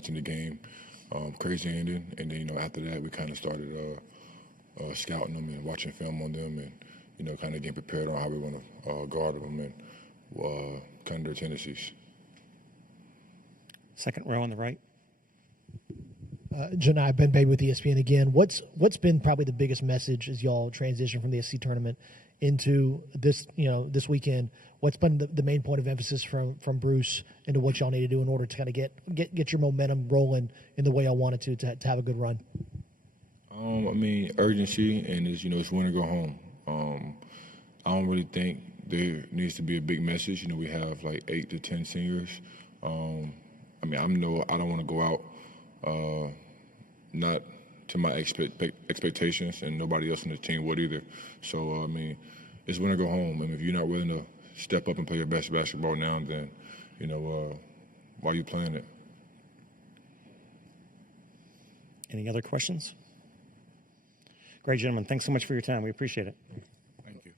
watching the game. Crazy ending, and then after that we kind of started scouting them and watching film on them, and kind of getting prepared on how we're going to guard them and kind of their tendencies. Second row on the right. Janai, Ben Babe with ESPN again. What's been probably the biggest message as y'all transition from the SC tournament into this this weekend? What's been the main point of emphasis from Bruce into what y'all need to do in order to kind of get your momentum rolling in the way y'all wanted to have a good run? Urgency, and it's win or go home. I don't really think there needs to be a big message. We have like 8 to 10 seniors. I don't want to go out not to my expectations, and nobody else on the team would either. So, it's win or go home. And if you're not willing to step up and play your best basketball now, then, why are you playing it? Any other questions? Great, gentlemen. Thanks so much for your time. We appreciate it. Thank you.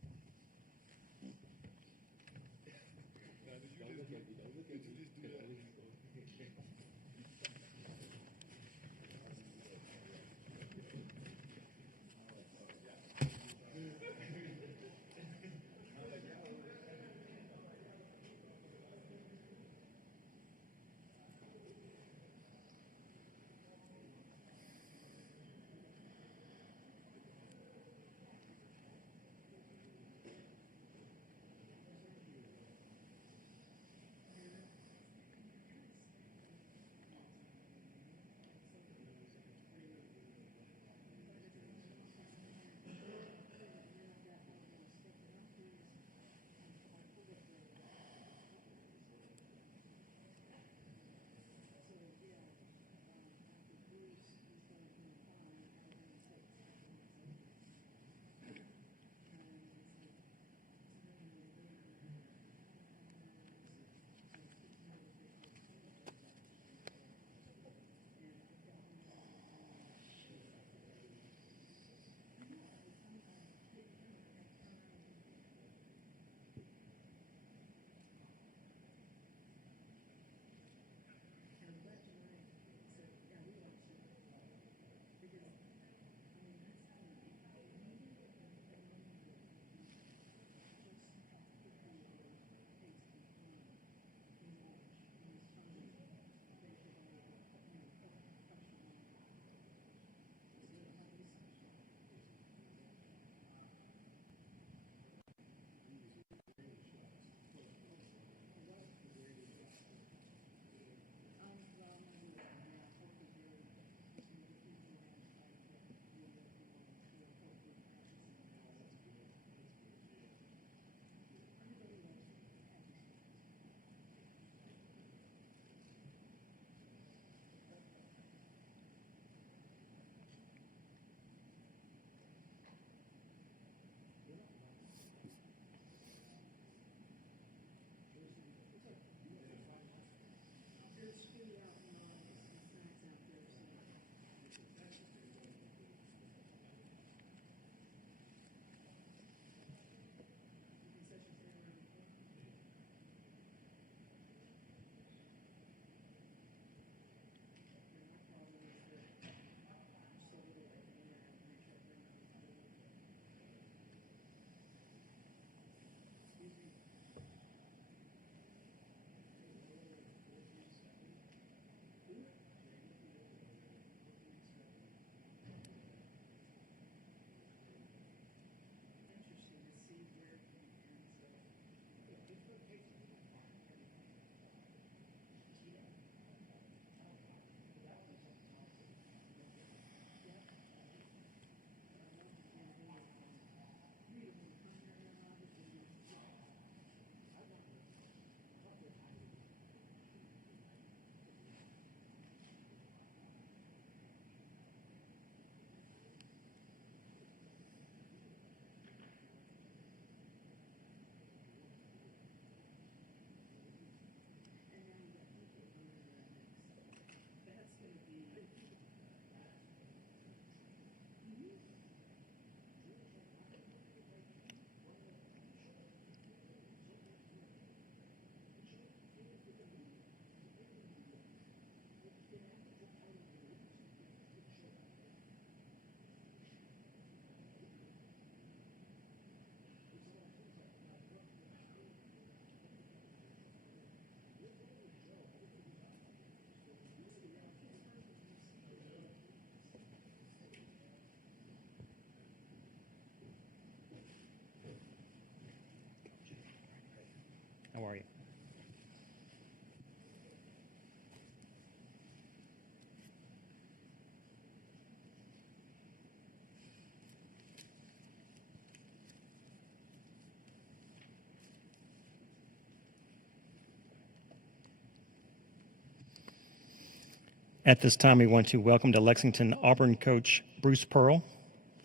At this time, we want to welcome to Lexington Auburn coach Bruce Pearl.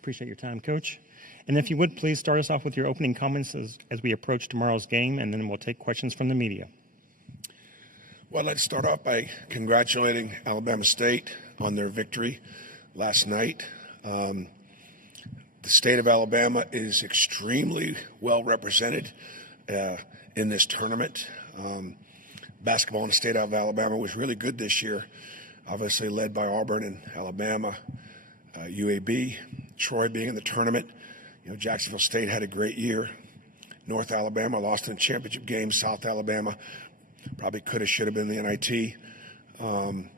Appreciate your time, Coach. And if you would, please start us off with your opening comments as we approach tomorrow's game, and then we'll take questions from the media. Well, let's start off by congratulating Alabama State on their victory last night. The state of Alabama is extremely well represented in this tournament. Basketball in the state of Alabama was really good this year, obviously led by Auburn and Alabama, UAB, Troy being in the tournament. You know, Jacksonville State had a great year. North Alabama lost in the championship game. South Alabama probably could have, should have been the NIT. And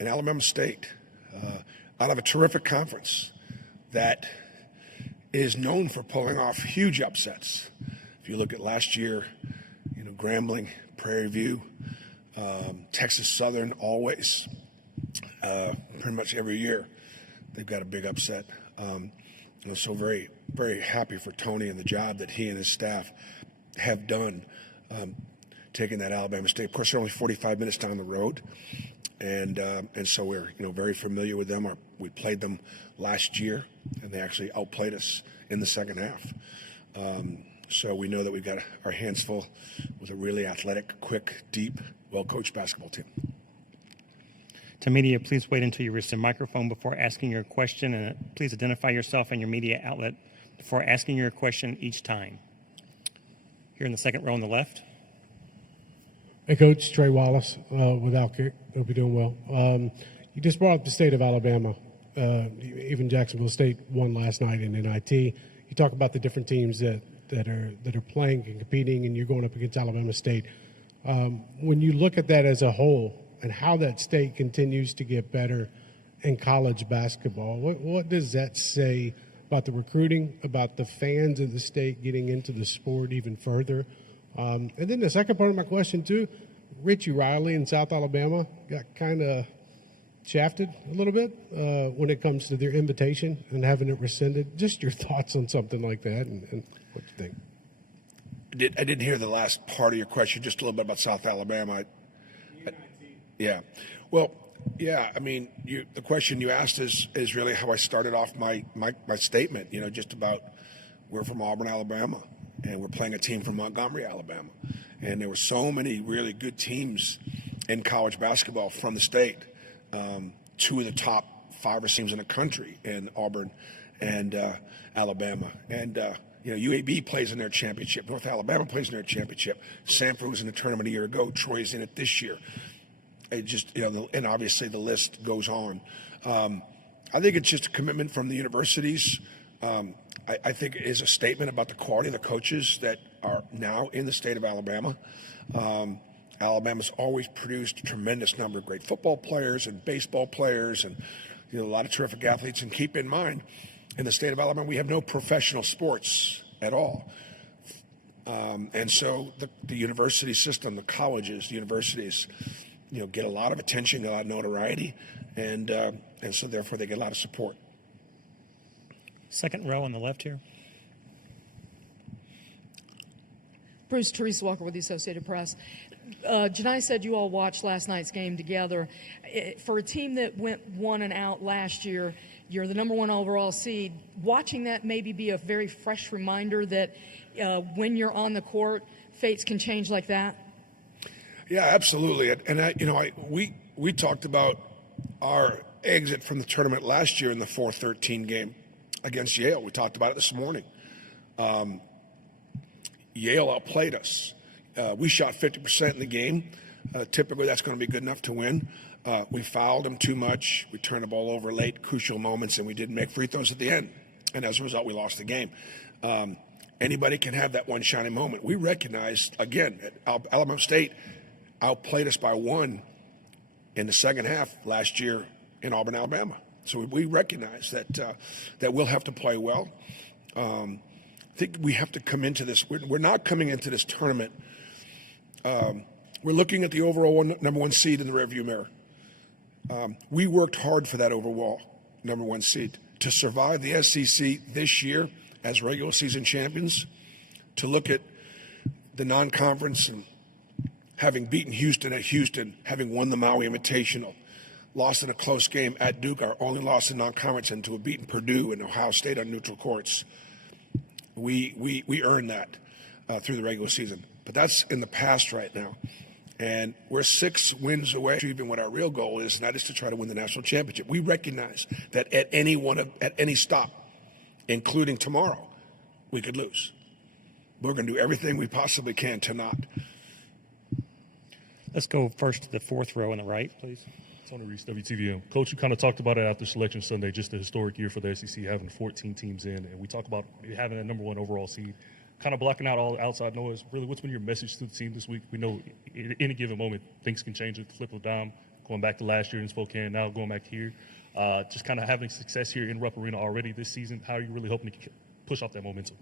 Alabama State, out of a terrific conference that is known for pulling off huge upsets. If you look at last year, you know, Grambling, Prairie View, Texas Southern, always, pretty much every year, they've got a big upset. And so very, very happy for Tony and the job that he and his staff have done taking that Alabama State. Of course, they're only 45 minutes down the road, and so we're very familiar with them. We played them last year, and they actually outplayed us in the second half. So we know that we've got our hands full with a really athletic, quick, deep, well-coached basketball team. To media, please wait until you reach the microphone before asking your question, and please identify yourself and your media outlet before asking your question each time. Here in the second row on the left. Hey, Coach, Trey Wallace with Outkick. Hope you're doing well. You just brought up the state of Alabama. Even Jacksonville State won last night in NIT. You talk about the different teams that are playing and competing, and you're going up against Alabama State. When you look at that as a whole and how that state continues to get better in college basketball, what does that say about the recruiting, about the fans of the state getting into the sport even further? And then the second part of my question, too, Richie Riley in South Alabama got kind of shafted a little bit when it comes to their invitation and having it rescinded. Just your thoughts on something like that and what you think. I didn't hear the last part of your question, just a little bit about South Alabama. Yeah. Well, yeah, I mean, the question you asked is really how I started off my statement, just about we're from Auburn, Alabama, and we're playing a team from Montgomery, Alabama. And there were so many really good teams in college basketball from the state. Two of the top 5 or 6 teams in the country in Auburn and Alabama. And, UAB plays in their championship. North Alabama plays in their championship. Sanford was in the tournament a year ago. Troy's in it this year. It just, and obviously the list goes on. I think it's just a commitment from the universities. I think it is a statement about the quality of the coaches that are now in the state of Alabama. Alabama's always produced a tremendous number of great football players and baseball players and a lot of terrific athletes. And keep in mind, in the state of Alabama, we have no professional sports at all. And so the university system, the colleges, the universities, get a lot of attention, a lot of notoriety, and so therefore they get a lot of support. Second row on the left here. Bruce, Teresa Walker with the Associated Press. Janai said you all watched last night's game together. For a team that went 1 and out last year, you're the number 1 overall seed. Watching that maybe be a very fresh reminder that when you're on the court, fates can change like that. Yeah, absolutely. And we talked about our exit from the tournament last year in the 4-13 game against Yale. We talked about it this morning. Yale outplayed us. We shot 50% in the game. Typically, that's going to be good enough to win. We fouled them too much. We turned the ball over late, crucial moments, and we didn't make free throws at the end. And as a result, we lost the game. Anybody can have that one shining moment. We recognized, again, Alabama State outplayed us by 1 in the second half last year in Auburn, Alabama. So we recognize that we'll have to play well. I think we have to come into this. We're not coming into this tournament. We're looking at the overall number 1 seed in the rearview mirror. We worked hard for that overall number 1 seed to survive the SEC this year as regular season champions, to look at the non-conference and having beaten Houston at Houston, having won the Maui Invitational, lost in a close game at Duke, our only loss in non-conference, and to have beaten Purdue and Ohio State on neutral courts. We earned that through the regular season. But that's in the past right now. And we're 6 wins away from achieving what our real goal is, and that is to try to win the national championship. We recognize that at any stop, including tomorrow, we could lose. We're going to do everything we possibly can to not. Let's go first to the fourth row on the right, please. Tony Reese, WTVM. Coach, you kind of talked about it after Selection Sunday, just a historic year for the SEC, having 14 teams in, and we talk about having that number 1 overall seed, kind of blocking out all the outside noise. Really, what's been your message to the team this week? We know at any given moment things can change at the flip of a dime, going back to last year in Spokane, now going back here. Just kind of having success here in Rupp Arena already this season. How are you really hoping to push off that momentum?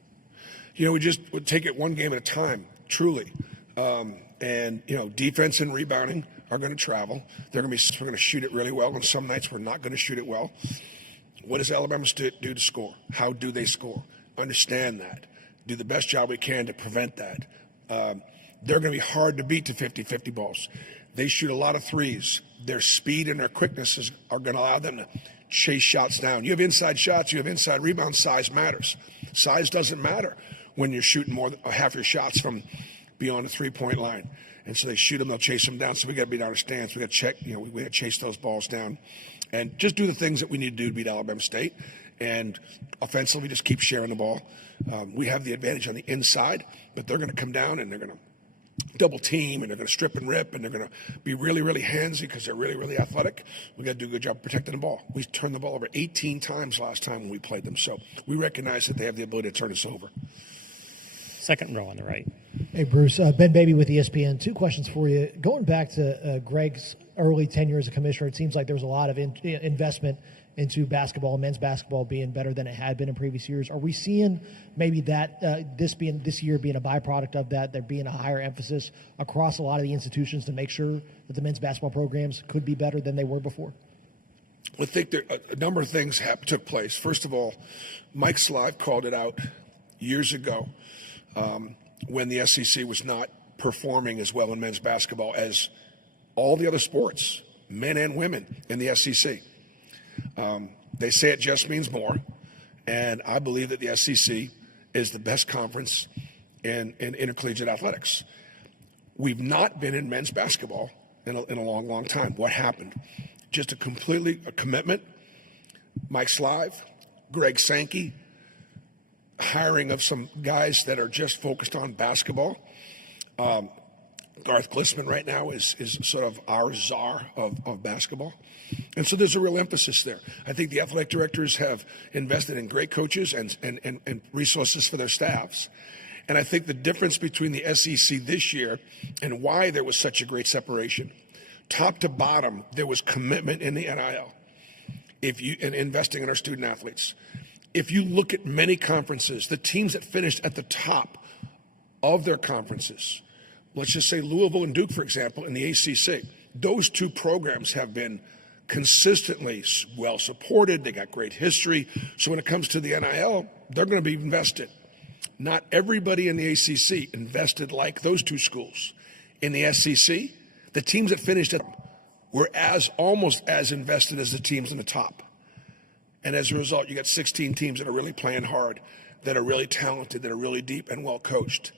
We just would take it one game at a time, truly. And defense and rebounding are going to travel. We're going to shoot it really well, and some nights we're not going to shoot it well. What does Alabama do to score? How do they score? Understand that. Do the best job we can to prevent that. They're going to be hard to beat to 50-50 balls. They shoot a lot of threes. Their speed and their quickness are going to allow them to chase shots down. You have inside shots, you have inside rebounds. Size matters. Size doesn't matter when you're shooting more than half your shots from beyond the three-point line. And so they shoot them, they'll chase them down. So we got to beat our stance. We got to check, we got to chase those balls down and just do the things that we need to do to beat Alabama State. And offensively, just keep sharing the ball. We have the advantage on the inside, but they're going to come down and they're going to double team and they're going to strip and rip and they're going to be really, really handsy because they're really, really athletic. We got to do a good job protecting the ball. We turned the ball over 18 times last time when we played them. So we recognize that they have the ability to turn us over. Second row on the right. Hey, Bruce. Ben Baby with ESPN. 2 questions for you. Going back to Greg's early tenure as a commissioner, it seems like there was a lot of investment into basketball, men's basketball being better than it had been in previous years. Are we seeing maybe that this year being a byproduct of that, there being a higher emphasis across a lot of the institutions to make sure that the men's basketball programs could be better than they were before? I think a number of things took place. First of all, Mike Slive called it out years ago when the SEC was not performing as well in men's basketball as all the other sports, men and women in the SEC. They say it just means more, and I believe that the SEC is the best conference in intercollegiate athletics. We've not been in men's basketball in a long, long time. What happened? Just a commitment. Mike Slive, Greg Sankey, hiring of some guys that are just focused on basketball. Garth Glissman right now is sort of our czar of basketball. And so there's a real emphasis there. I think the athletic directors have invested in great coaches and resources for their staffs. And I think the difference between the SEC this year and why there was such a great separation, top to bottom, there was commitment in the NIL and investing in our student athletes. If you look at many conferences, the teams that finished at the top of their conferences, let's just say Louisville and Duke, for example, in the ACC, those 2 programs have been consistently well supported. They got great history. So when it comes to the NIL, they're going to be invested. Not everybody in the ACC invested like those 2 schools. In the SEC, the teams that finished were almost as invested as the teams in the top. And as a result, you got 16 teams that are really playing hard, that are really talented, that are really deep and well coached.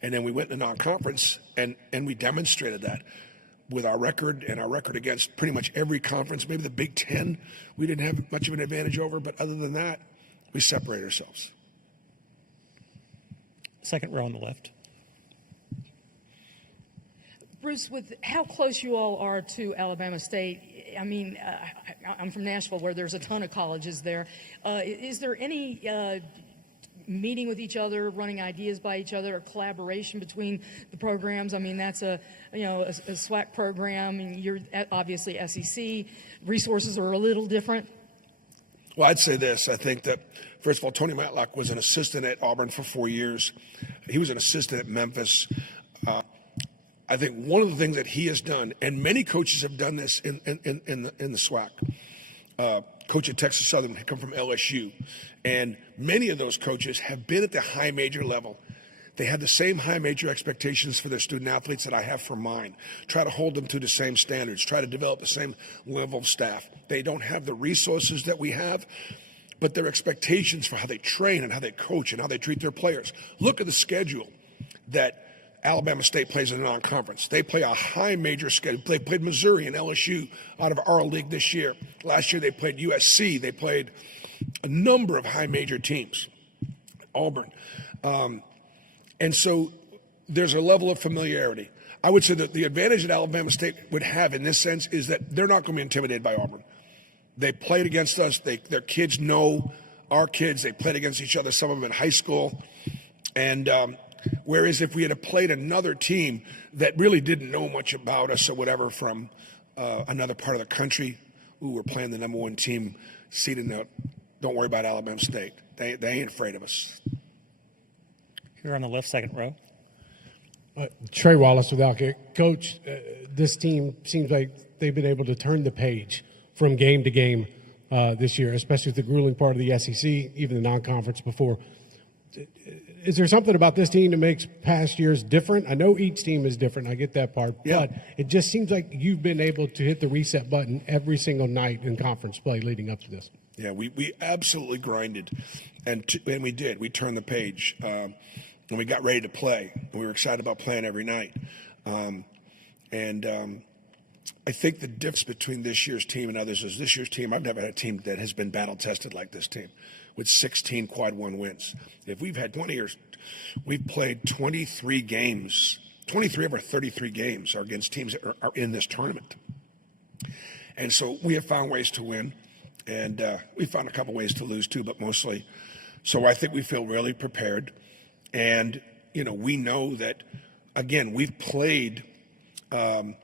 And then we went to non-conference and we demonstrated that with our record and our record against pretty much every conference. Maybe the Big Ten we didn't have much of an advantage over, but other than that, we separated ourselves. Second row on the left. Bruce, with how close you all are to Alabama State, I mean, I'm from Nashville where there's a ton of colleges there. Is there any meeting with each other, running ideas by each other, or collaboration between the programs? I mean, that's a SWAC program, and you're obviously SEC. Resources are a little different. Well, I'd say this. I think that, first of all, Tony Madlock was an assistant at Auburn for 4 years. He was an assistant at Memphis. I think one of the things that he has done, and many coaches have done this in the SWAC. Coach at Texas Southern had come from LSU, and many of those coaches have been at the high major level. They had the same high major expectations for their student athletes that I have for mine. Try to hold them to the same standards. Try to develop the same level of staff. They don't have the resources that we have, but their expectations for how they train and how they coach and how they treat their players. Look at the schedule that Alabama State plays in the non-conference. They play a high major schedule. They played Missouri and LSU out of our league this year. Last year they played USC. They played a number of high major teams. Auburn. And so there's a level of familiarity. I would say that the advantage that Alabama State would have in this sense is that they're not going to be intimidated by Auburn. They played against us. Their kids know our kids. They played against each other, some of them in high school. And whereas if we had played another team that really didn't know much about us or whatever from another part of the country, we're playing the number one team seeded out. Don't worry about Alabama State. They ain't afraid of us. Here on the left, second row. Trey Wallace with Alkick. Coach, this team seems like they've been able to turn the page from game to game this year, especially with the grueling part of the SEC, even the non-conference before. Is there something about this team that makes past years different? I know each team is different. I get that part. Yeah. But it just seems like you've been able to hit the reset button every single night in conference play leading up to this. Yeah, we absolutely grinded, and we did. We turned the page, and we got ready to play. And we were excited about playing every night. I think the difference between this year's team and others is this year's team, I've never had a team that has been battle-tested like this team with 16 quad one wins. If we've had 20 years, we've played 23 games. 23 of our 33 games are against teams that are in this tournament. And so we have found ways to win. And we found a couple ways to lose too, but mostly. So I think we feel really prepared. And, we know that, again, we've played the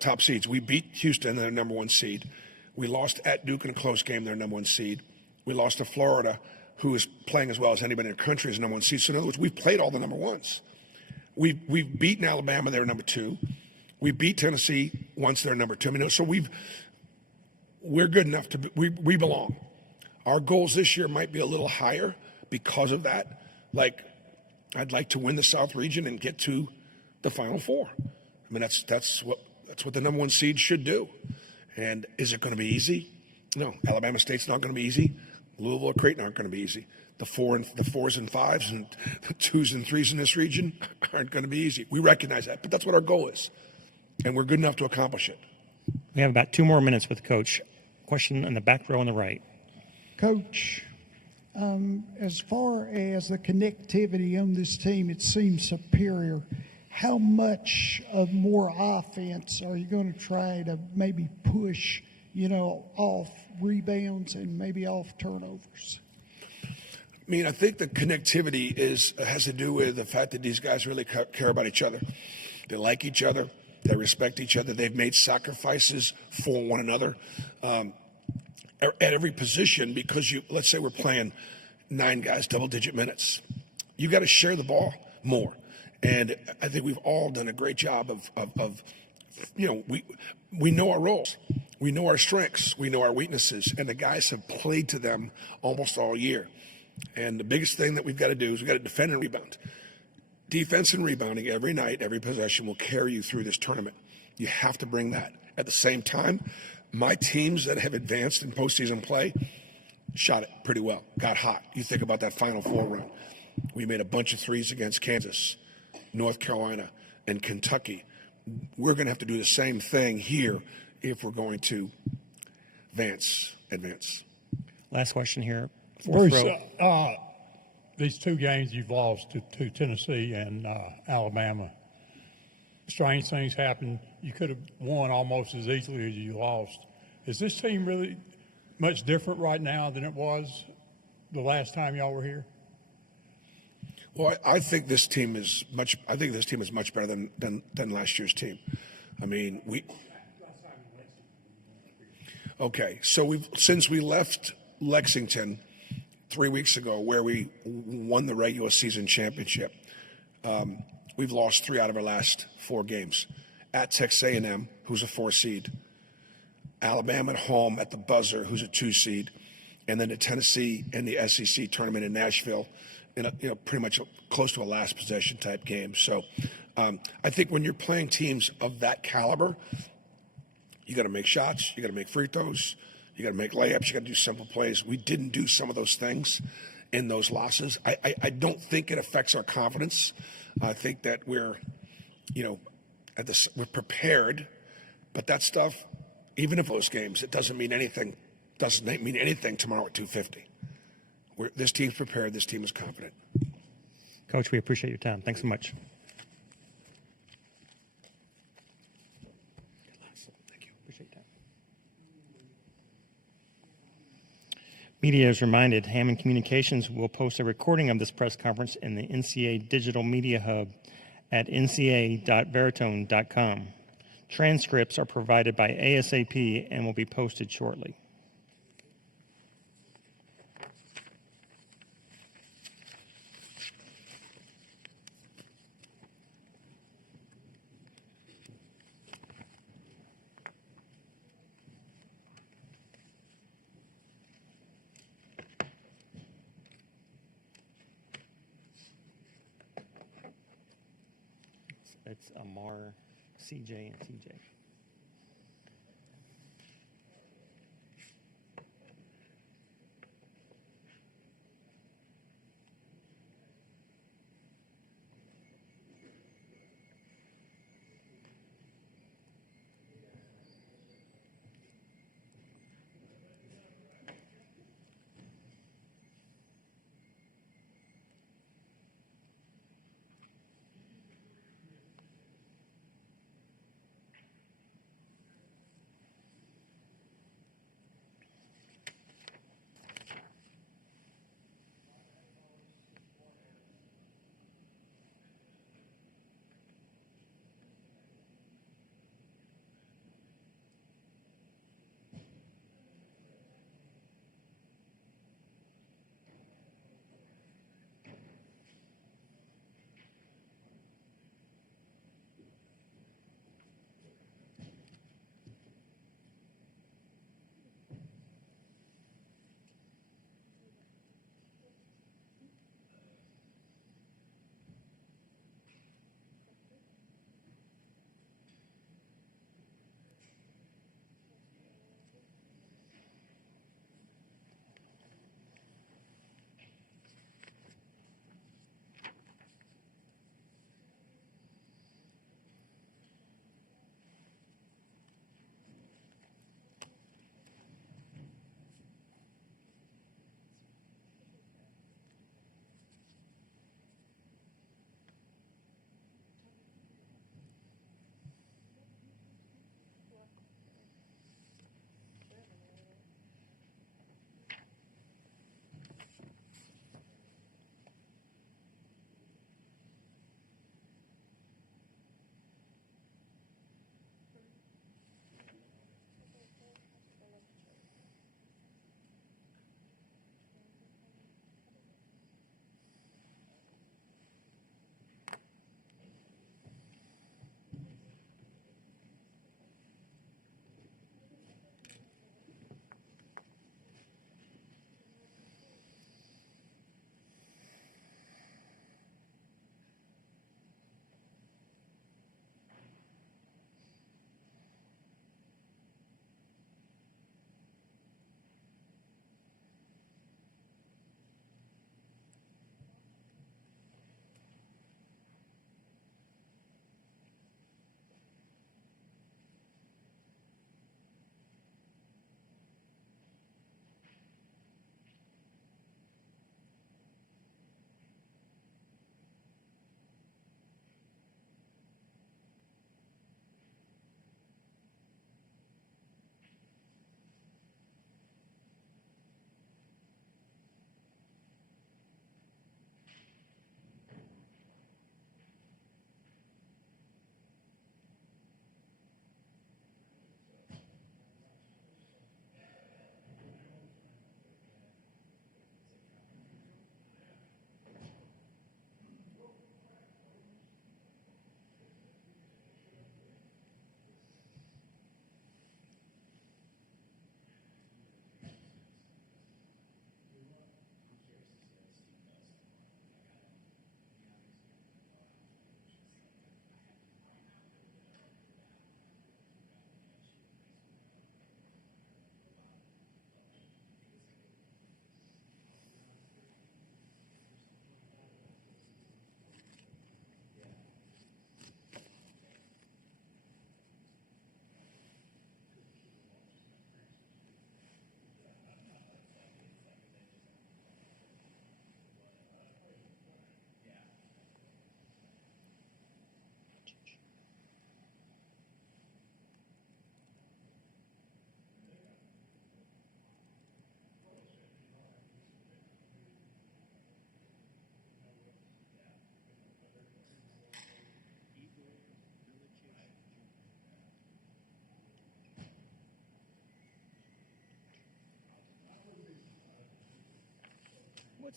top seeds. We beat Houston, their number one seed. We lost at Duke in a close game, their number one seed. We lost to Florida, who is playing as well as anybody in the country as number one seed. So in other words, we've played all the number ones. We've beaten Alabama, they're number two. We beat Tennessee once, they're number two. So we're good enough to we belong. Our goals this year might be a little higher because of that. Like, I'd like to win the South region and get to the Final Four. I mean, that's what the number one seed should do. And is it going to be easy? No. Alabama State's not going to be easy. Louisville or Creighton aren't going to be easy. The fours and fives and the twos and threes in this region aren't going to be easy. We recognize that, but that's what our goal is, and we're good enough to accomplish it. We have about 2 more minutes with Coach. Question in the back row on the right. Coach, as far as the connectivity on this team, it seems superior. How much of more offense are you going to try to maybe push, off rebounds and maybe off turnovers? I mean, I think the connectivity has to do with the fact that these guys really care about each other. They like each other. They respect each other. They've made sacrifices for one another at every position because let's say we're playing 9 guys, double-digit minutes. You got to share the ball more. And I think we've all done a great job of we know our roles. We know our strengths. We know our weaknesses. And the guys have played to them almost all year. And the biggest thing that we've got to do is we've got to defend and rebound. Defense and rebounding every night, every possession will carry you through this tournament. You have to bring that. At the same time, my teams that have advanced in postseason play shot it pretty well, got hot. You think about that Final Four run. We made a bunch of threes against Kansas, North Carolina, and Kentucky. We're going to have to do the same thing here if we're going to advance. Last question here. Bruce, these 2 games you've lost to Tennessee and Alabama, strange things happen. You could have won almost as easily as you lost. Is this team really much different right now than it was the last time y'all were here? Well, I think this team is much better than last year's team. I mean, since we left Lexington 3 weeks ago, where we won the regular season championship, we've lost 3 out of our last 4 games. At Texas A&M, who's a 4 seed, Alabama at home at the buzzer, who's a 2 seed, and then to Tennessee in the SEC tournament in Nashville, in a, pretty much close to a last possession type game. So I think when you're playing teams of that caliber, you got to make shots, you got to make free throws, you got to make layups, you got to do simple plays. We didn't do some of those things in those losses. I don't think it affects our confidence. I think that we're prepared, but that stuff, even if those games, it doesn't mean anything. Doesn't mean anything tomorrow at 2:50. This team's prepared. This team is confident. Coach, we appreciate your time. Thanks so much. Thank you. Appreciate your time. Media is reminded Hammond Communications will post a recording of this press conference in the NCAA Digital Media Hub at nca.veritone.com. Transcripts are provided by ASAP and will be posted shortly. It's Amar, CJ, and TJ.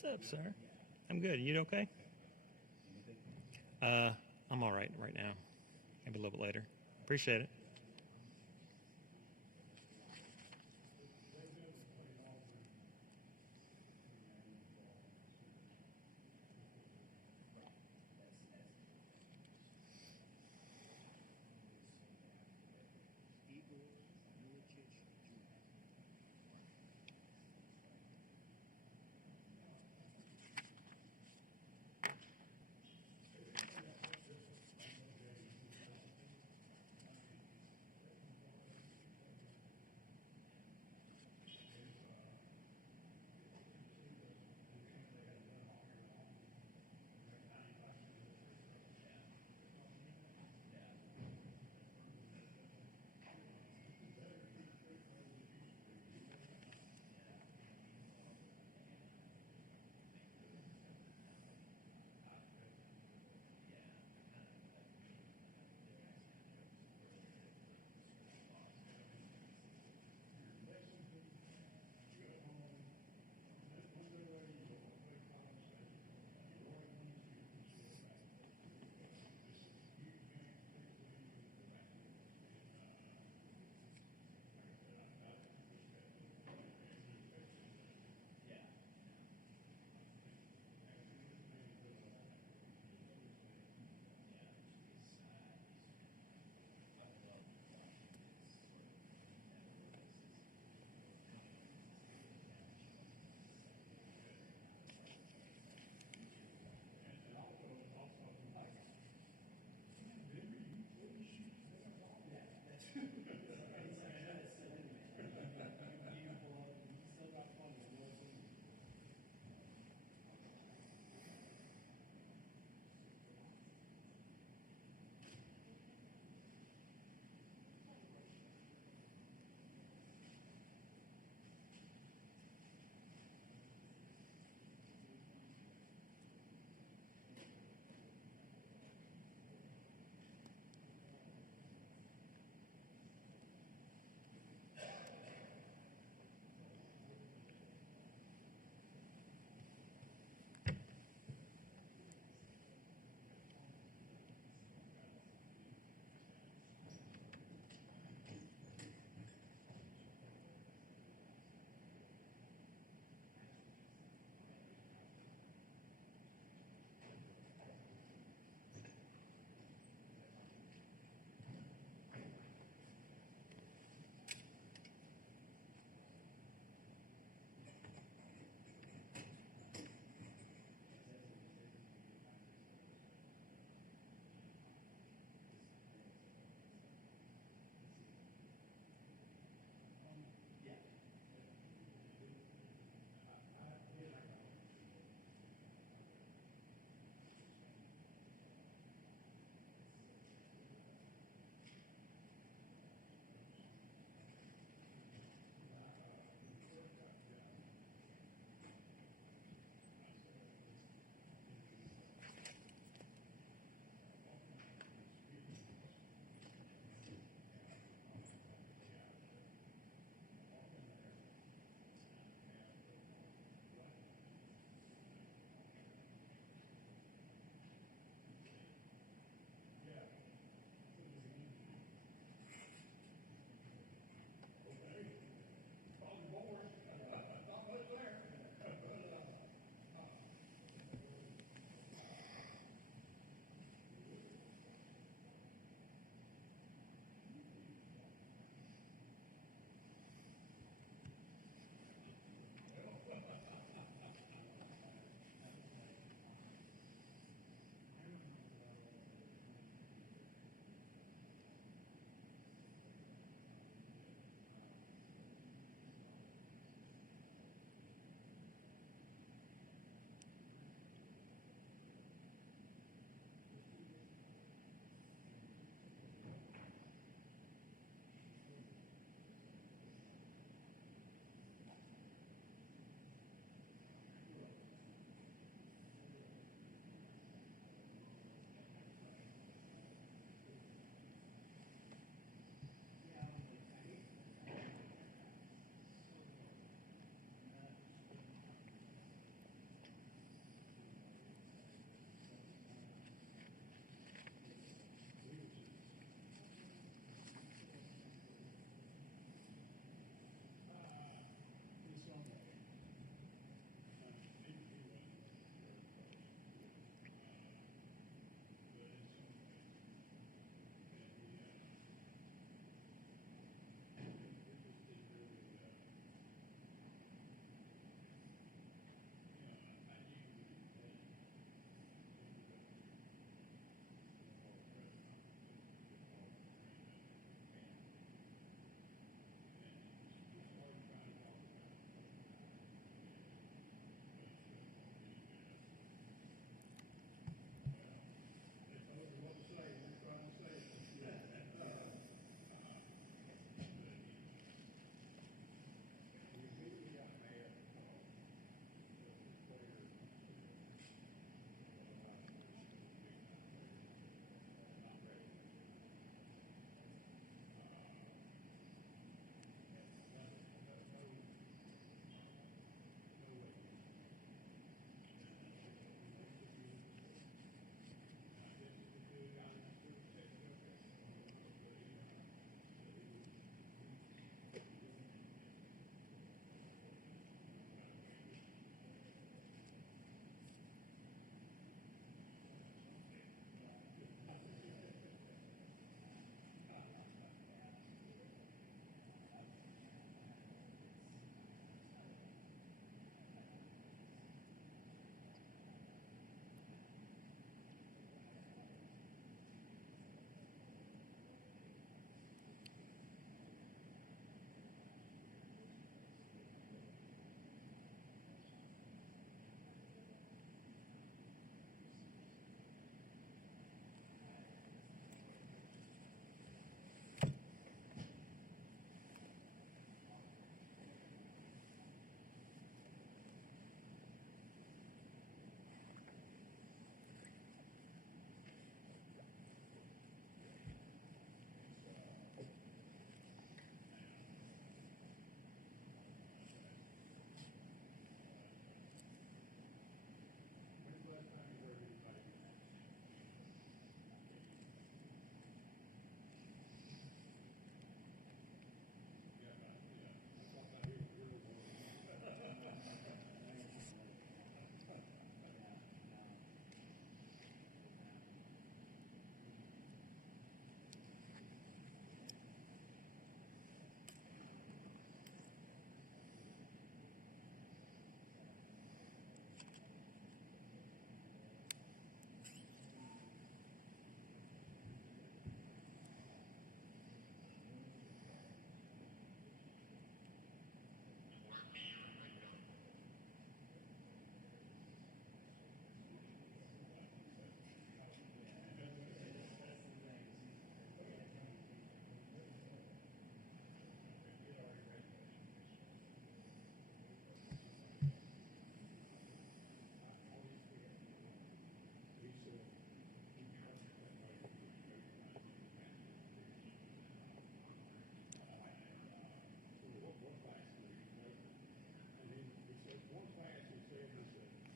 What's up, sir? I'm good. You okay? I'm all right now. Maybe a little bit later. Appreciate it.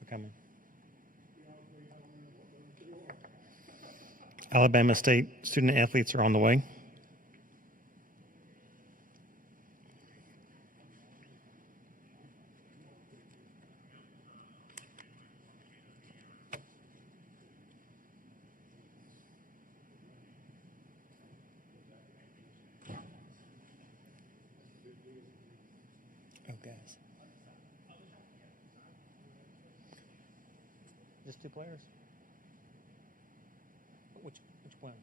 coming. Alabama State student athletes are on the way. Oh, guys. Just two players? Which players?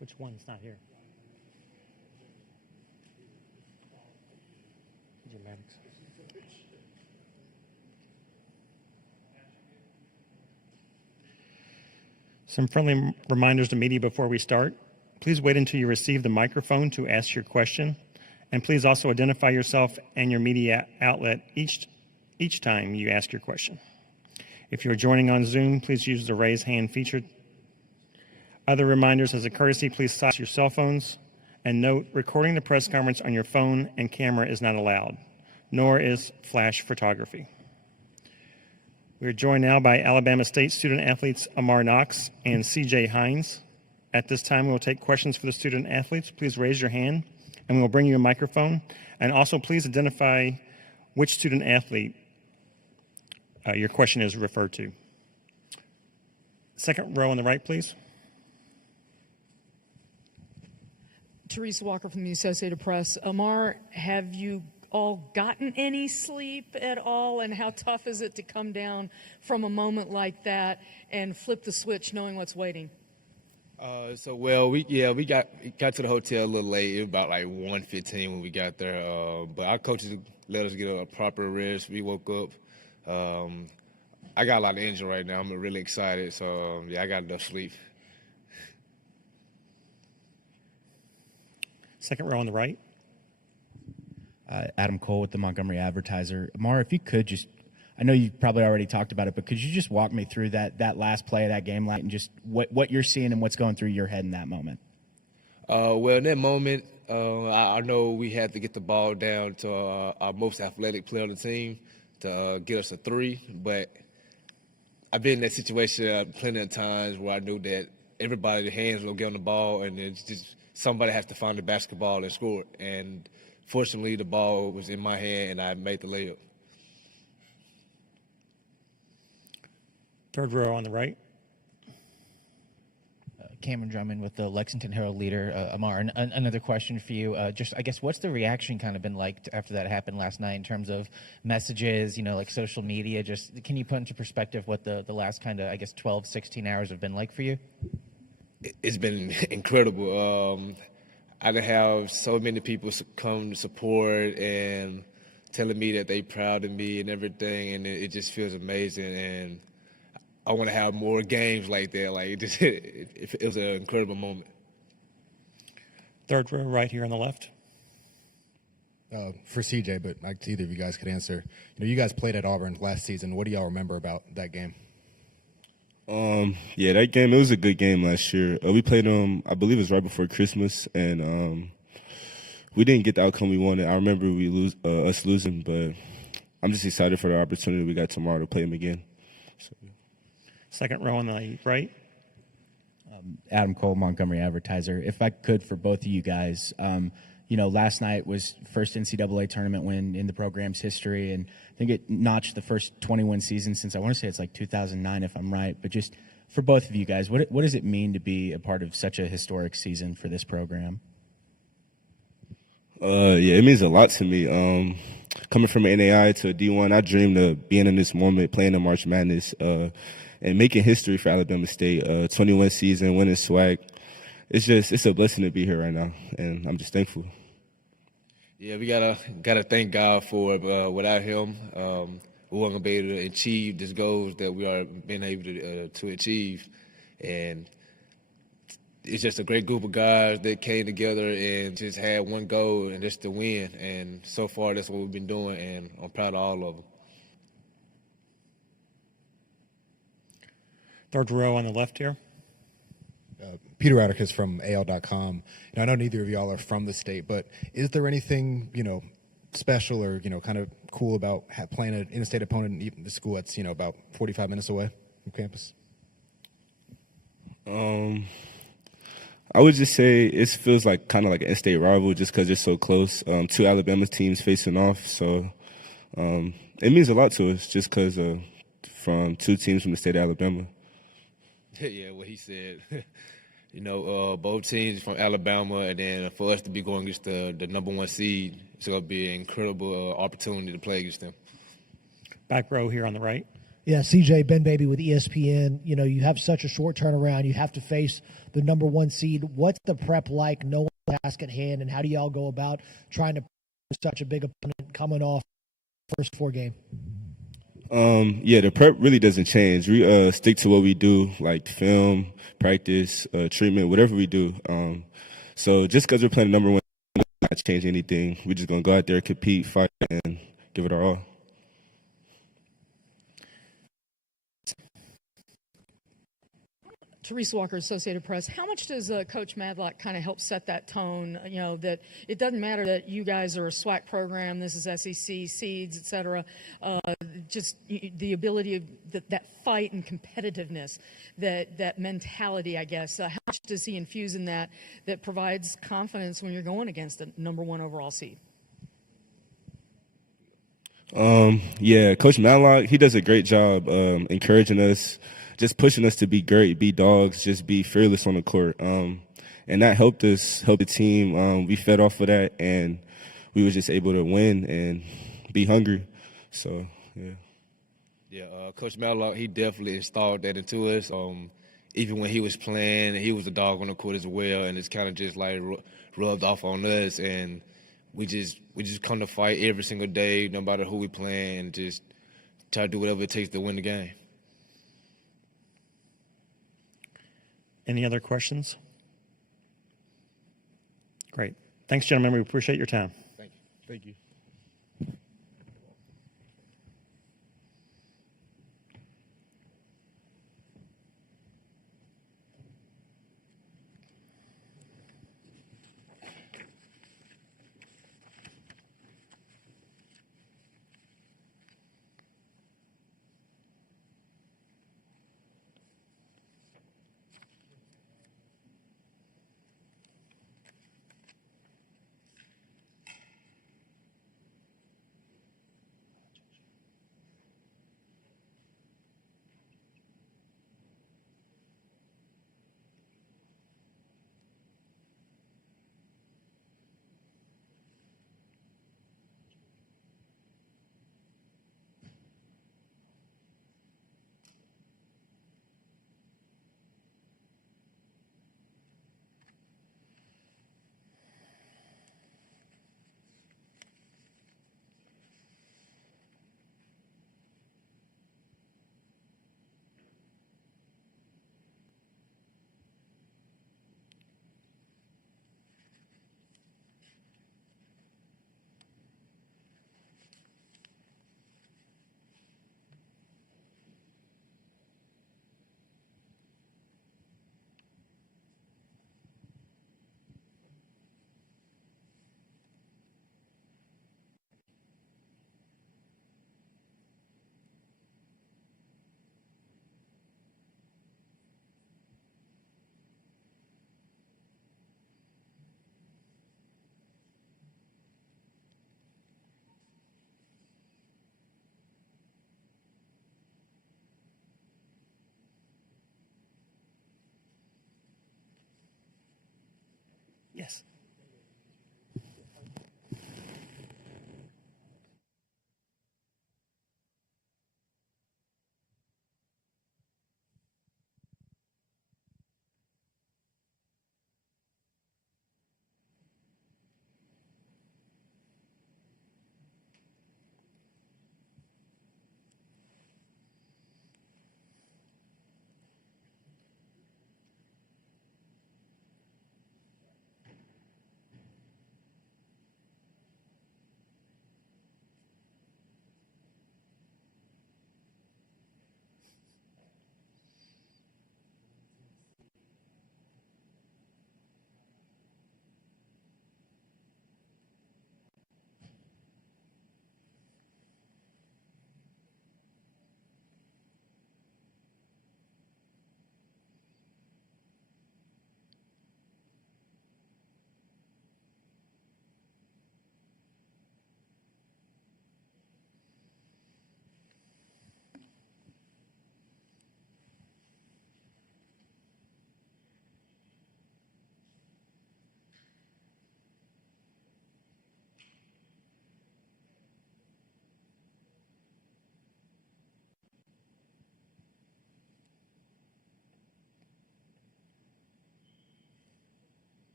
Which one's not here? Dramatics. Some friendly reminders to media before we start. Please wait until you receive the microphone to ask your question. And please also identify yourself and your media outlet each time you ask your question. If you're joining on Zoom, please use the raise hand feature. Other reminders as a courtesy, please silence your cell phones. And note, recording the press conference on your phone and camera is not allowed, nor is flash photography. We are joined now by Alabama State student athletes Amar Knox and CJ Hines. At this time, we will take questions for the student athletes. Please raise your hand and we will bring you a microphone. And also, please identify which student athlete your question is referred to. Second row on the right, please. Teresa Walker from the Associated Press. Amar, have you all gotten any sleep at all? And how tough is it to come down from a moment like that and flip the switch knowing what's waiting? We got to the hotel a little late. It was about like 1:15 when we got there. But our coaches let us get a proper rest. We woke up. I got a lot of energy right now. I'm really excited. So, I got enough sleep. Second row on the right. Adam Cole with the Montgomery Advertiser. Amar, if you could just, I know you probably already talked about it, but could you just walk me through that last play of that game and just what you're seeing and what's going through your head in that moment? In that moment, I know we had to get the ball down to our most athletic player on the team to get us a three, but I've been in that situation plenty of times where I knew that everybody's hands will get on the ball and it's just somebody has to find the basketball and score it. And fortunately, the ball was in my hand and I made the layup. Third row on the right. Cameron Drummond with the Lexington Herald Leader. Amar, another question for you. I guess, what's the reaction kind of been like after that happened last night in terms of messages, like social media? Just can you put into perspective what the last kind of, 12, 16 hours have been like for you? It's been incredible. I have so many people come to support and telling me that they proud of me and everything, and it just feels amazing. And I want to have more games like that. Like it was an incredible moment. Third row right here on the left. For CJ, but either of you guys could answer. You guys played at Auburn last season. What do y'all remember about that game? That game, it was a good game last year. We played them, I believe it was right before Christmas, and we didn't get the outcome we wanted. I remember us losing, but I'm just excited for the opportunity we got tomorrow to play them again. So. Second row on the right. Adam Cole, Montgomery Advertiser. If I could, for both of you guys, last night was first NCAA tournament win in the program's history, and I think it notched the first 20-win season since I want to say it's like 2009, if I'm right. But just for both of you guys, what does it mean to be a part of such a historic season for this program? It means a lot to me. Coming from an NAI to a D1, I dreamed of being in this moment, playing in March Madness, and making history for Alabama State. 21 season, winning swag. It's a blessing to be here right now, and I'm just thankful. Yeah, we gotta thank God for it. Without him, we weren't gonna be able to achieve these goals that we are been able to achieve, and it's just a great group of guys that came together and just had one goal, and just to win. And so far, that's what we've been doing, and I'm proud of all of them. Third row on the left here. Peter Atticus from AL.com. I know neither of y'all are from the state, but is there anything, special or, kind of cool about playing an in-state opponent in the school that's, about 45 minutes away from campus? I would just say it feels like kind of like an in-state rival just because it's so close. Two Alabama teams facing off, so it means a lot to us just because from two teams from the state of Alabama. Yeah, what he said. Both teams from Alabama, and then for us to be going against the number one seed, it's going to be an incredible opportunity to play against them. Back row here on the right. Yeah, CJ, Ben Baby with ESPN. You have such a short turnaround. You have to face the number one seed. What's the prep like, knowing the task at hand, and how do y'all go about trying to such a big opponent coming off first 4 game? The prep really doesn't change. We stick to what we do, like film, practice, treatment, whatever we do. So just because we're playing number one, not change anything. We're just gonna go out there, compete, fight, and give it our all. Therese Walker, Associated Press. How much does Coach Madlock kind of help set that tone? That it doesn't matter that you guys are a SWAC program, this is SEC, seeds, et cetera. Just the ability of that fight and competitiveness, that mentality, I guess. How much does he infuse in that provides confidence when you're going against the number one overall seed? Coach Madlock, he does a great job encouraging us, just pushing us to be great, be dogs, just be fearless on the court. And that helped the team. We fed off of that, and we were just able to win and be hungry. So, yeah. Yeah, Coach Madlock, he definitely installed that into us. Even when he was playing, he was a dog on the court as well, and it's kind of just like rubbed off on us. And we just come to fight every single day, no matter who we play, and just try to do whatever it takes to win the game. Any other questions? Great. Thanks, gentlemen. We appreciate your time. Thank you. Thank you.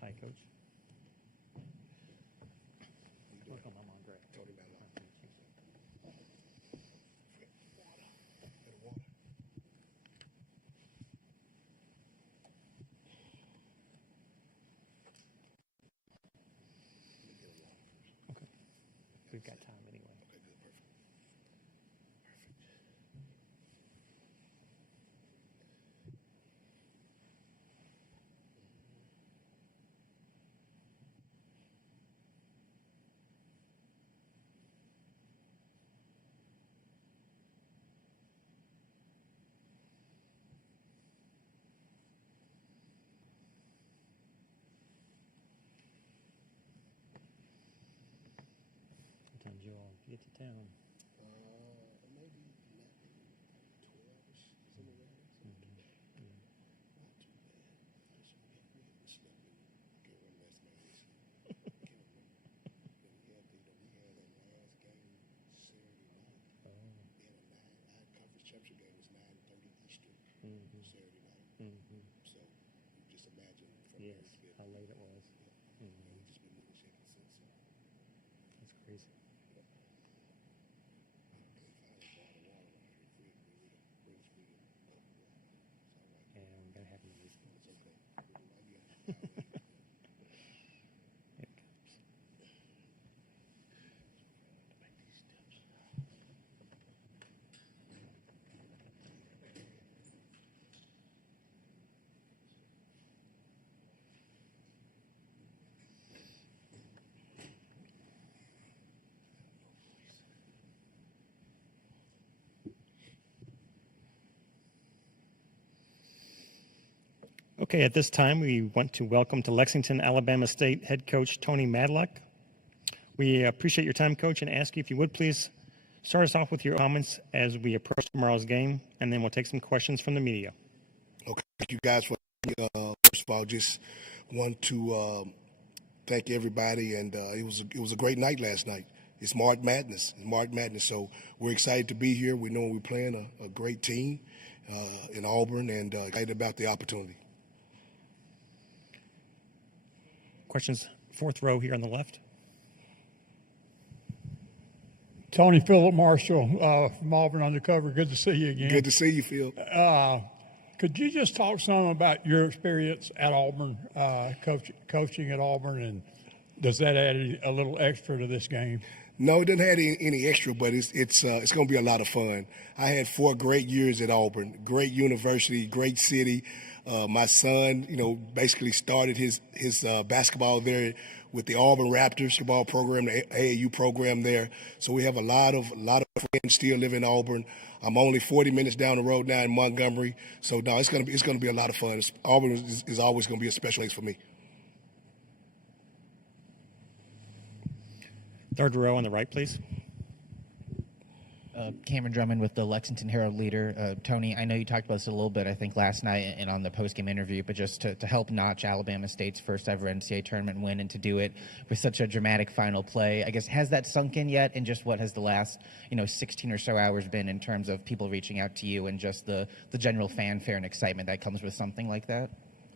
Hi, Coach. Okay. We've got time anyway. What time do you all get to town? Maybe 12-ish, somewhere around there. Not too bad. We slept in. I can't remember last night. I can't remember. We had that last game Saturday night. We had our conference championship game was 9:30 Eastern Saturday night. So you just imagine from there it's been how late it was. we've just been moving shaking since. That's crazy. Yeah, I'm gonna have to use it. Here it comes. Okay, at this time, we want to welcome to Lexington, Alabama State head coach Tony Madlock. We appreciate your time, Coach, and ask you if you would please start us off with your comments as we approach tomorrow's game, and then we'll take some questions from the media. Okay, thank you guys for. First of all, just want to thank everybody, and it was a great night last night. It's March Madness. So we're excited to be here. We know we're playing a great team in Auburn, and excited about the opportunity. Questions, fourth row here on the left. Tony Phillip Marshall from Auburn Undercover. Good to see you again. Good to see you, Phil. Could you just talk some about your experience at Auburn, coaching at Auburn, and does that add a little extra to this game? No, it doesn't have any extra, but it's going to be a lot of fun. I had 4 great years at Auburn, great university, great city. My son, basically started his basketball there with the Auburn Raptors basketball program, the AAU program there. So we have a lot of friends still live in Auburn. I'm only 40 minutes down the road now in Montgomery. So no, it's gonna be a lot of fun. Auburn is always gonna be a special place for me. Third row on the right, please. Cameron Drummond with the Lexington Herald-Leader. Tony, I know you talked about this a little bit, I think, last night and on the postgame interview, but just to help notch Alabama State's first ever NCAA tournament win and to do it with such a dramatic final play, I guess, has that sunk in yet? And just what has the last, 16 or so hours been in terms of people reaching out to you and just the general fanfare and excitement that comes with something like that?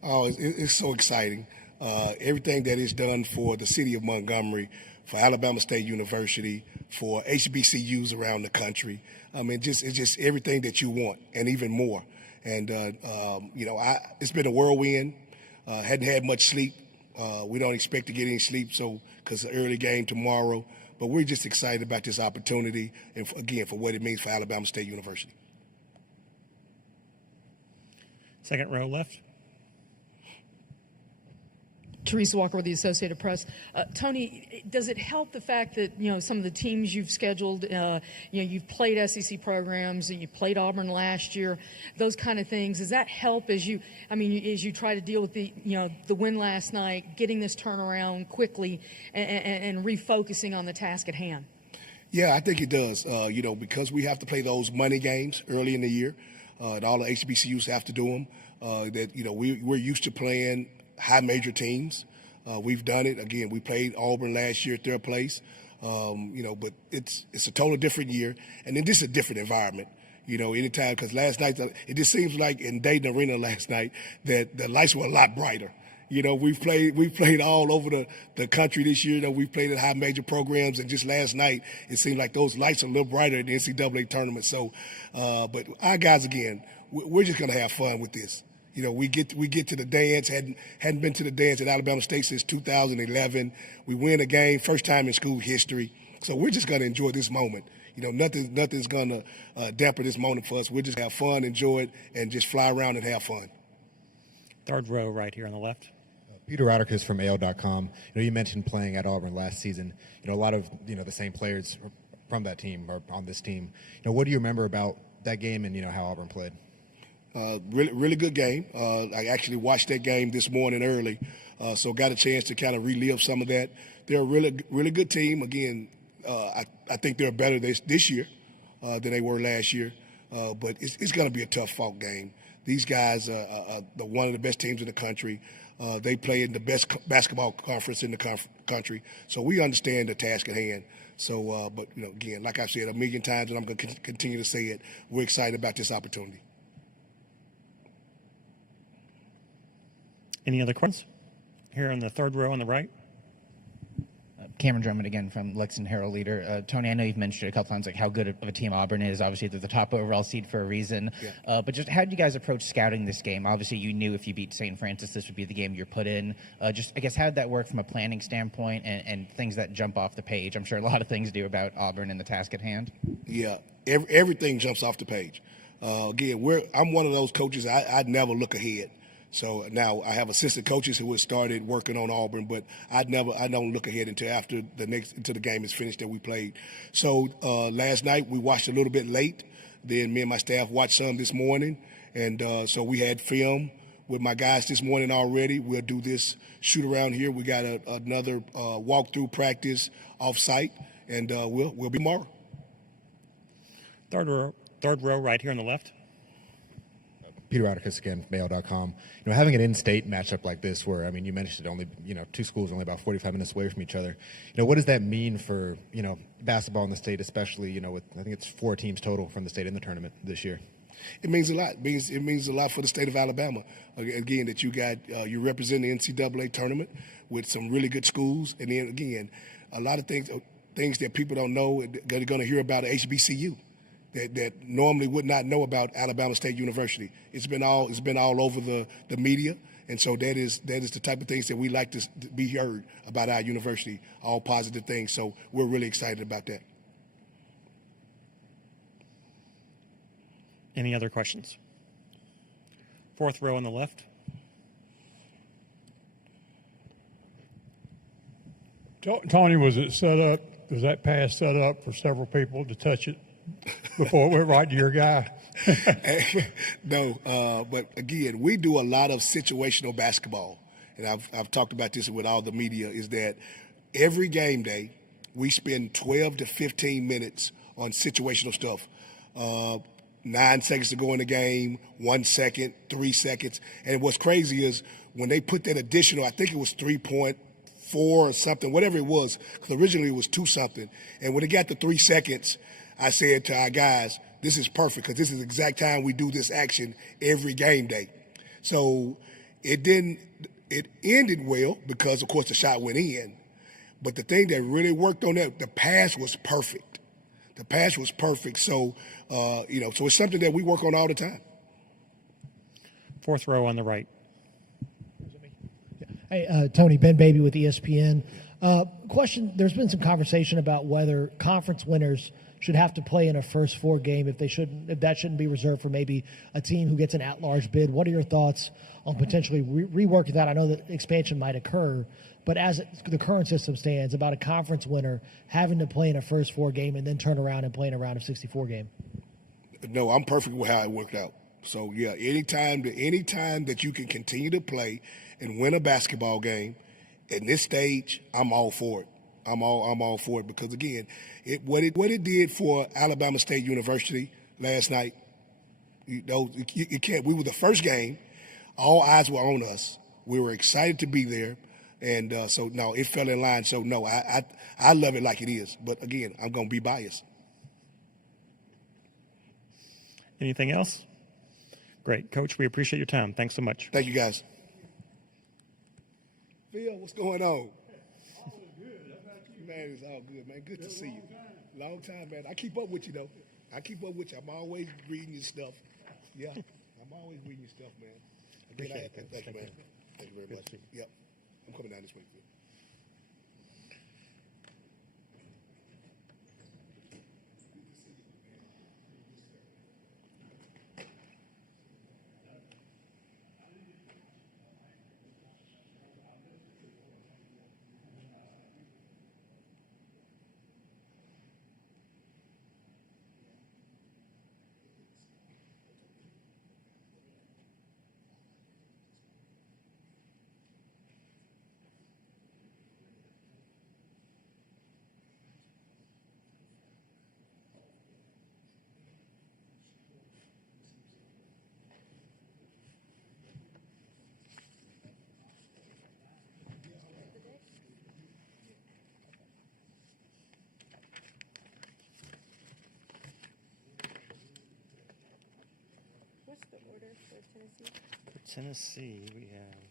Oh, it's so exciting. Everything that is done for the city of Montgomery, for Alabama State University, for HBCUs around the country. I mean, it's just everything that you want and even more. And, it's been a whirlwind. Hadn't had much sleep. We don't expect to get any sleep, because the early game tomorrow. But we're just excited about this opportunity and, again, for what it means for Alabama State University. Second row left. Teresa Walker with the Associated Press. Tony, does it help the fact that, some of the teams you've scheduled, you've played SEC programs, and you played Auburn last year, those kind of things, does that help as you try to deal with the win last night, getting this turnaround quickly and refocusing on the task at hand? Yeah, I think it does. Because we have to play those money games early in the year, and all the HBCUs have to do them, we're used to playing high major teams. We've done it. Again, we played Auburn last year at their place, but it's a totally different year. And then this is a different environment, anytime, because last night, it just seems like in Dayton Arena last night that the lights were a lot brighter. We've played all over the country this year. We've played at high major programs, and just last night it seemed like those lights are a little brighter in the NCAA tournament. So, but our guys, again, we're just going to have fun with this. We get to the dance. Hadn't been to the dance at Alabama State since 2011. We win a game, first time in school history. So we're just going to enjoy this moment. Nothing's going to dampen this moment for us. We'll just have fun, enjoy it, and just fly around and have fun. Third row right here on the left. Peter Rodriguez from AL.com. You mentioned playing at Auburn last season. A lot of the same players from that team are on this team. What do you remember about that game and how Auburn played? Really good game. I actually watched that game this morning early, so got a chance to kind of relive some of that. They're a really good team. Again, I think they're better this year than they were last year, but it's going to be a tough fought game. These guys are one of the best teams in the country. They play in the best basketball conference in the country, so we understand the task at hand. So, but again, like I've said a million times, and I'm going to continue to say it, we're excited about this opportunity. Any other questions? Here on the third row on the right. Cameron Drummond again from Lexington Herald Leader. Tony, I know you've mentioned it a couple times, like how good of a team Auburn is. Obviously, they're the top overall seed for a reason. Yeah. But just how did you guys approach scouting this game? Obviously, you knew if you beat St. Francis, this would be the game you're put in. I guess, how did that work from a planning standpoint and things that jump off the page? I'm sure a lot of things do about Auburn and the task at hand. Yeah, everything jumps off the page. Again, I'm one of those coaches, I'd never look ahead. So now I have assistant coaches who have started working on Auburn, but I don't look ahead until the game is finished that we played. So last night we watched a little bit late. Then me and my staff watched some this morning, and so we had film with my guys this morning already. We'll do this shoot around here. We got another walkthrough practice off site, and we'll be tomorrow. Third row right here on the left. Peter Rodriguez again, Mail.com. Having an in-state matchup like this, where you mentioned it only, two schools only about 45 minutes away from each other. What does that mean for basketball in the state, especially with I think it's 4 teams total from the state in the tournament this year? It means a lot. It means a lot for the state of Alabama. Again, that you represent the NCAA tournament with some really good schools, and then again, a lot of things that people don't know they're going to hear about at HBCU. That normally would not know about Alabama State University. It's been all over the media, and so that is the type of things that we like to be heard about our university, all positive things. So we're really excited about that. Any other questions? Fourth row on the left. Tony, was that pass set up for several people to touch it before it went right to your guy? No, but again, we do a lot of situational basketball, and I've talked about this with all the media, is that every game day we spend 12 to 15 minutes on situational stuff. 9 seconds to go in the game, 1 second, 3 seconds. And what's crazy is when they put that additional, I think it was 3.4 or something, whatever it was, because originally it was 2 something. And when it got to 3 seconds, I said to our guys, this is perfect because this is the exact time we do this action every game day. So it ended well because, of course, the shot went in. But the thing that really worked on that, the pass was perfect. The pass was perfect. So, so it's something that we work on all the time. Fourth row on the right. Hey, Tony, Ben Baby with ESPN. Question: there's been some conversation about whether conference winners should have to play in a first four game, if that shouldn't be reserved for maybe a team who gets an at-large bid. What are your thoughts on potentially reworking that? I know that expansion might occur, but as the current system stands, about a conference winner having to play in a first four game and then turn around and play in a round of 64 game. No, I'm perfect with how it worked out. So yeah, anytime that you can continue to play and win a basketball game at this stage, I'm all for it. I'm all for it because again, what it did for Alabama State University last night, you can't. We were the first game. All eyes were on us. We were excited to be there, and so no, it fell in line. So no, I love it like it is. But again, I'm gonna be biased. Anything else? Great, Coach. We appreciate your time. Thanks so much. Thank you, guys. Phil, what's going on? Man, it's all good, man. Good to see you. Long time, man. I keep up with you, though. I keep up with you. I'm always reading your stuff. Yeah, I'm always reading your stuff, man. Again, thank you, man. Thank you very much. Yep. I'm coming down this way, Phil. For Tennessee, we have